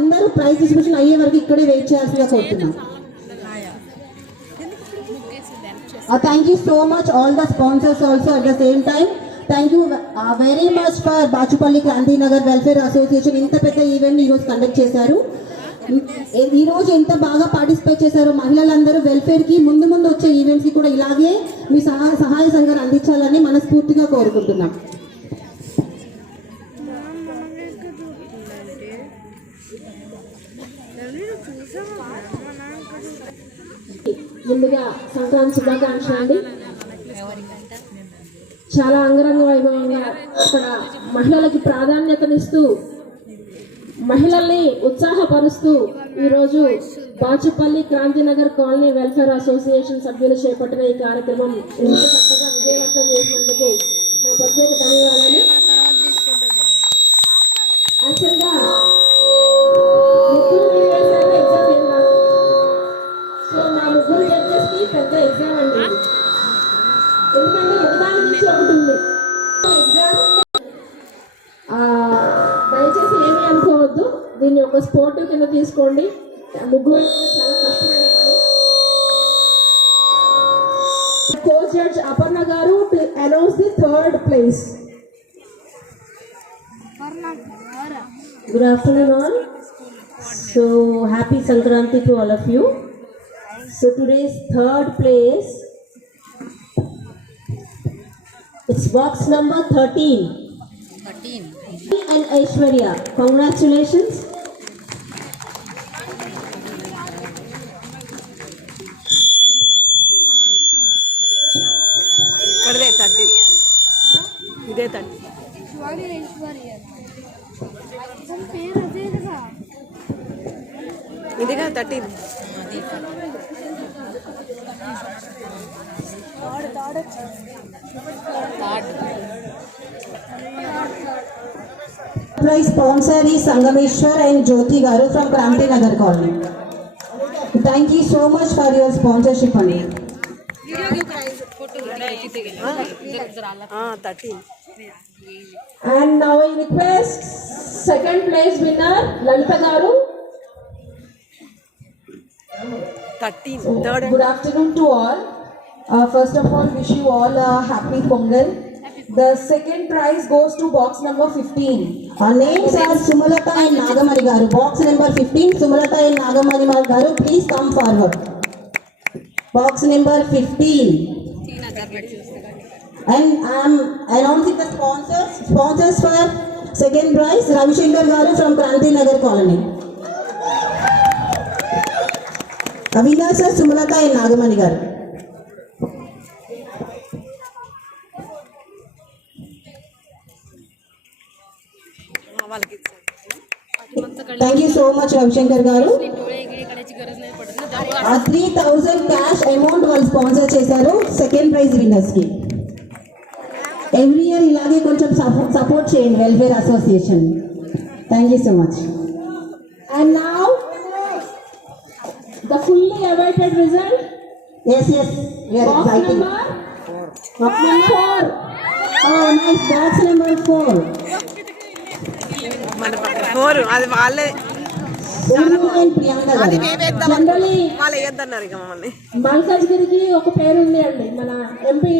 అందరూ prize distribution అయ్యే వరకు ఇక్కడే వెయిట్ చేయాల్సిందిగా కోరుతున్నాం. Thank you so much all the sponsors also at the same time. Thank you very much for Bachupalli Kranti Nagar Welfare Association. ఇంత పెద్ద ఈవెంట్ ఈరోజు కండక్ట్ చేశారు. ఈరోజు ఎంత బాగా పార్టిసిపేట్ చేశారు మహిళలందరూ. వెల్ఫేర్కి ముందు ముందు వచ్చే ఈవెంట్స్కి కూడా ఇలాగే మీ సహాయ సంఘాలు అందించాలని మనస్ఫూర్తిగా కోరుకుంటున్నాం. ముందుగా సంక్రాంతి శుభాకాంక్షలు అండి. చాలా అంగరంగ వైభవంగా అక్కడ మహిళలకి ప్రాధాన్యతనిస్తూ మహిళల్ని ఉత్సాహపరుస్తూ ఈరోజు Bachupally Kranthinagar colony welfare association సభ్యులు చేపట్టిన ఈ కార్యక్రమం ఎంత చక్కగా విజయవంతం చేసినందుకు నా ప్రత్యేక ధన్యవాదాలు. యాక్చువల్గా సో మా ముగ్గురు జడ్జెస్కి పెద్ద ఎగ్జామ్ అండి, ఎందుకంటే ఒకదాని నుంచి ఉంటుంది ఎగ్జామ్. దయచేసి ఏమీ అనుకోవద్దు, దీన్ని ఒక స్పోర్ట్ కింద తీసుకోండి. ముగ్గురు చాలా కష్టమైన పని. కోచ్ జడ్జ్ అపర్ణ గారు to announce the third place. Good afternoon all. So happy Sankranti to all of you. So today's third place, it's box number 13 and Aishwarya. Congratulations. ఇక్కడదే 30, ఇదే 30. ఇదిగా 13. Prize sponsor is Sangameshwar and Jyoti Garu from Kranti Nagar Colony. Thank you so much for your sponsorship and 13. and now I request second place winner Lalita Garu. 13. So, Third. good afternoon to all. First of all, wish you all a happy Pongal. The second prize goes to box number 15. Our names are Sumalata and Nagamani Garu. Box number 15, Sumalata and Nagamani Garu, please come forward. Box number 15. And I am announcing the sponsors. Sponsors for second prize, Ravishankar Garu from Kranti Nagar Colony. Avinasa, Sumalata and Nagamani Garu. Thank you so much, Ravishankar Garu. 3,000 cash amount వాళ్ళు స్పాన్సర్ చేశారు second prize winners కి. Every year ఇలాగే కొంచెం సపోర్ట్ చేయండి welfare association. Thank you so much. And now the fully awaited result. yes we are excited. Box number 4. Oh nice, box number 4. మన 4 అది వాళ్ళే జనరలీ వాళ్ళు వేయద్దన్నారు ఇక మమ్మల్ని. మల్కాజ్గిరికి ఒక పేరు ఉంది అండి, మన ఎంపీ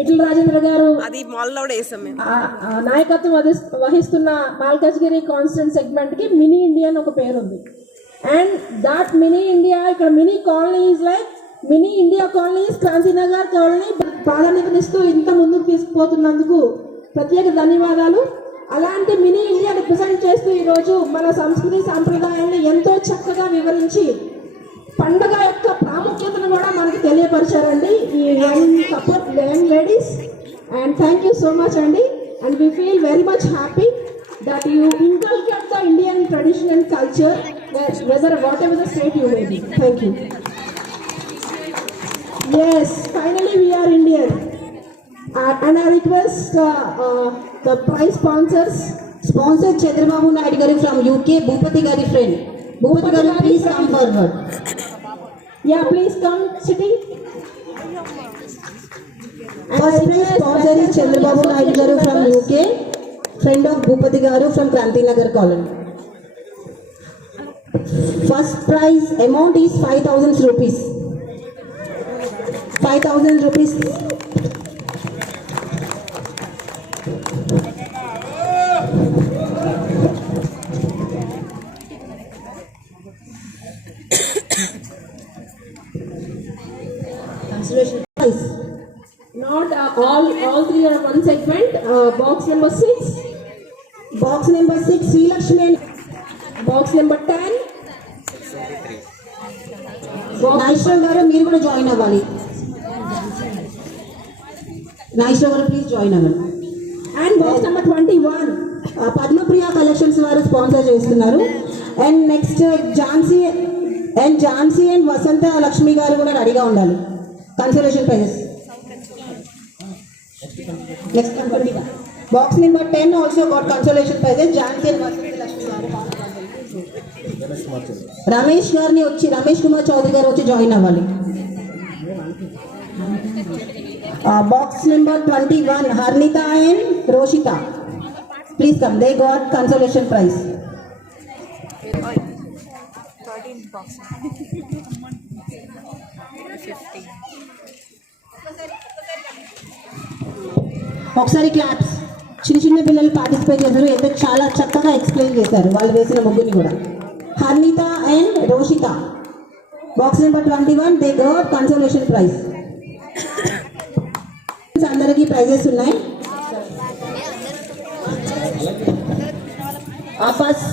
ఇట్ల రాజేంద్ర గారు అది మాల్లో కూడా వేసాం మేము. నాయకత్వం వహిస్తున్న మల్కాజ్గిరి కాన్స్టిట్యూంట్ సెగ్మెంట్ కి మినీ ఇండియా అని ఒక పేరు ఉంది. అండ్ దాట్ మినీ ఇండియా, ఇక్కడ mini colony is like mini India colony, Kranthinagar colony ప్రాధాన్యతనిస్తూ ఇంత ముందుకు తీసుకుపోతున్నందుకు ప్రత్యేక ధన్యవాదాలు. అలాంటి మినీ ఇండియా రిప్రజెంట్ చేస్తూ ఈరోజు మన సంస్కృతి సాంప్రదాయాన్ని ఎంతో చక్కగా వివరించి పండుగ యొక్క ప్రాముఖ్యతను కూడా మనకి తెలియపరిచారండి ఈ young ladies. And thank you so much అండి. And we feel very much happy that you inculcate the Indian tradition and culture, whatever the state you may be. Thank you. Yes, finally we are Indian. And I request the prize sponsors. Sponsor Chandrababu Naidu Garu from UK, Bhupati Garu friend. Bhupati Garu, please come forward. Yeah, please come sitting. First prize sponsor is Chandrababu Naidu Garu from UK, friend of Bhupati Garu from Kranti Nagar Colony. First prize amount is 5,000 rupees. 5,000 rupees. Consideration prize. Not all three are one segment. Box number 6, Box number 6, Sri Lakshmi and box number 10, Nageshwaram గారు మీరు కూడా join అవ్వాలి. నాగేశ్వరం గారు please join అవ్వండి. and box number 21. Padmapriya collections వారు sponsor చేస్తున్నారు. And next Jhansi and Vasantha Lakshmi గారు కూడా రెడీగా ఉండాలి. Consolation prizes. Next box number 10 also got consolation prizes. Jhansi and Vasantha Lakshmi గారు. రమేష్ కుమార్ చౌదరి గారు వచ్చి జాయిన్ అవ్వాలి. Box number 21 Harnitha and Roshitha please come. They got consolation prize. ఒకసారి క్లాప్స్. చిన్న పిల్లలు పార్టిసిపేట్ చేశారు. అయితే చాలా చక్కగా ఎక్స్ప్లెయిన్ చేశారు వాళ్ళు వేసిన ముగ్గుని కూడా. Harnitha and Roshitha box number 21 they got consolation prize. అందరికీ ప్రైజెస్ ఉన్నాయి. ఫస్ట్